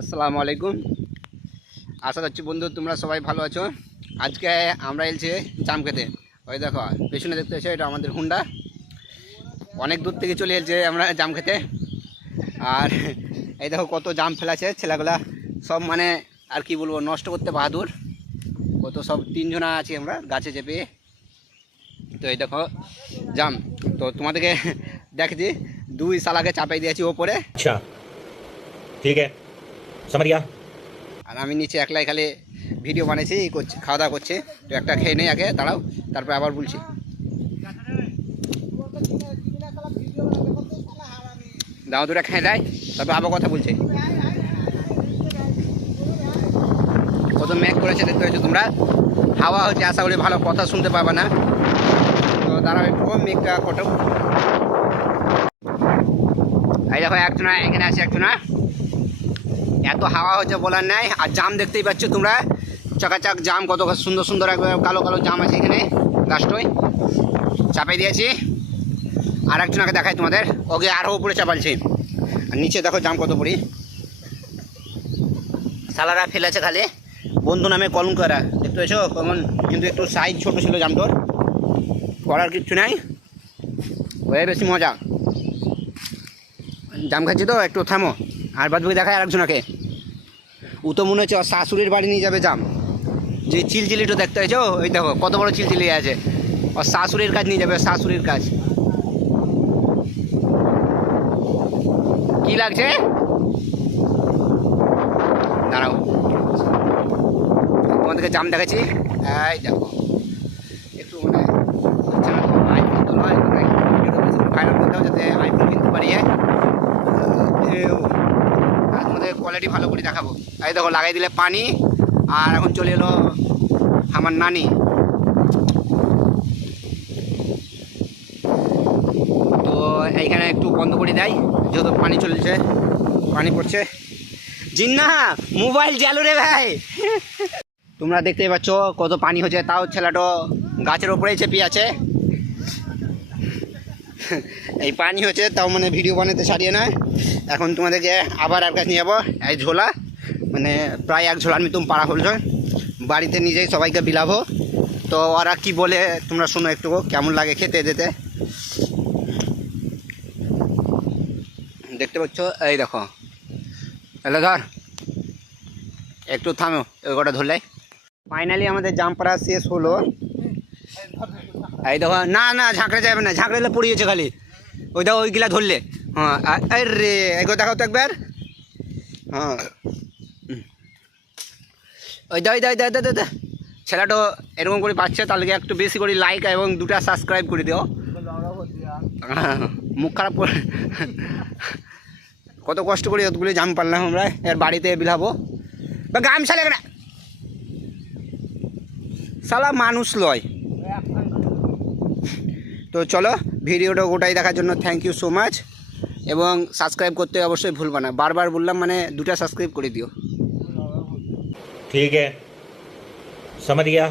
আসসালামু আলাইকুম। আশা করছি বন্ধু তোমরা সবাই ভালো আছো। আজকে আমরা এলছি জাম খেতে। ওই দেখো পেছনে দেখতে পাচ্ছ, এটা আমাদের হুন্ডা। অনেক দূর থেকে চলে এলছে আমরা জাম খেতে। আর এই দেখো কত জাম ফেলাছে ছেলেগুলা, সব মানে আর কি বলবো, নষ্ট করতে বাহাদুর। কত সব তিনজনা আছি আমরা গাছে চেপে। তো এই দেখো জাম, তো তোমাদেরকে দেখছি দুই শালাকে চাপাই দিয়েছি ওপরে। আচ্ছা ঠিক আছে, समझ गया। আর আমি নিচে একলাই খালি ভিডিও বানিয়েছি, করছি, খাওয়া দাওয়া করছে। তো একটা খেয়ে নেই আগে, দাঁড়াও, তারপরে আবার বলছি। দাও দুটা খেয়ে দেয়, তারপর আবার কথা বলছে। কত মেঘ করেছে দেখতে হয়েছে তোমরা, হাওয়া হচ্ছে, আশা করি ভালো কথা শুনতে পাবা না। তো দাঁড়াও একটু, মেঘটা কটক। এই দেখো একজনা এখানে আছে, একজনা। এত হাওয়া হচ্ছে বলার নাই। আর জাম দেখতেই পাচ্ছ তোমরা, চকাচক জাম, কত সুন্দর সুন্দর একবার কালো কালো জাম আছে এখানে গাছটায় চাপাই দিয়েছি। আর একজনকে দেখাই তোমাদের, ওকে আরও উপরে চাপালছি। আর নিচে দেখো জাম কত পড়ি, সালারা ফেলেছে খালি বন্ধু নামে কলঙ্ক করা, দেখতে পেয়েছো কেমন। কিন্তু একটু সাইজ ছোট ছিল জামটোর, করার কিচ্ছু নাই, ওই বেশি মজা। জাম খাচ্ছি তো, একটু থামো। আর বাদ বাকি দেখায় আরেকজনকে, ও তো মনে হচ্ছে শাশুড়ির বাড়ি নিয়ে যাবে জাম। যে চিলচিলিটা দেখতে হয়েছে, ওই দেখো কত বড় চিলচিলি আছে, ও শাশুড়ির কাজ নিয়ে যাবে, শাশুড়ির কাজ। কি লাগছে দাঁড়াও, তোমাদেরকে জাম দেখাচ্ছি। এই দেখো একটু মানে আইফোন তো নয়, ভাইরাল করতে হবে যাতে আইফোন কিনতে পারি। আর তোমাদের কোয়ালিটি ভালো করে দেখাবো। এই দেখো লাগাই দিলে পানি। আর এখন চলে এলো আমার নানি। তো এইখানে একটু বন্ধ করে দেয়, যেহেতু পানি চলছে, পানি পড়ছে। জিন্না মোবাইল চালু রে ভাই। তোমরা দেখতেই পাচ্ছ কত পানি হচ্ছে, তাও ছেলেটা গাছের ওপরেই চেপে আছে। এই পানি হচ্ছে তাও মানে ভিডিও বানাতে সারিয়ে না। এখন তোমাদেরকে আবার আর কাছে নিয়ে যাবো। এই ঝোলা মানে প্রায় এক ঝোলার মতন পাড়া হলো, বাড়িতে নিজেই সবাইকে বিলাবো। তো ওরা কি বলে তোমরা শোনো একটু, কেমন লাগে খেতে দিতে। দেখতে পাচ্ছ, এই দেখো, এলো ধর, একটু থামো, ওই কটা ধরলে। ফাইনালি আমাদের জাম পাড়া শেষ হলো। এই দেখো, না না ঝাঁকড়ে যাবে না, ঝাঁকড়েলে পড়িয়েছে খালি। ওই দেখো ওইগুলা ধরলে, হ্যাঁ। আরে এগুলো দেখাও তো একবার, হ্যাঁ। ওই দা দা দা দা দা ছেলেটা এরকম করে পাচ্ছে, তাহলে একটু বেশি করে লাইক এবং 2টা সাবস্ক্রাইব করে দিও। মুখ খারাপ করে, কত কষ্ট করে যতগুলি জাম পারলাম আমরা, এর বাড়িতে বিলাবো। বা গামছা লাগে না, সালা মানুষ লয়। তো চলো, ভিডিওটা গোটাই দেখার জন্য থ্যাংক ইউ সো মাচ। এবং সাবস্ক্রাইব করতে অবশ্যই ভুলবা না, বারবার বললাম, মানে 2টা সাবস্ক্রাইব করে দিও। ठीक है, समझ गया।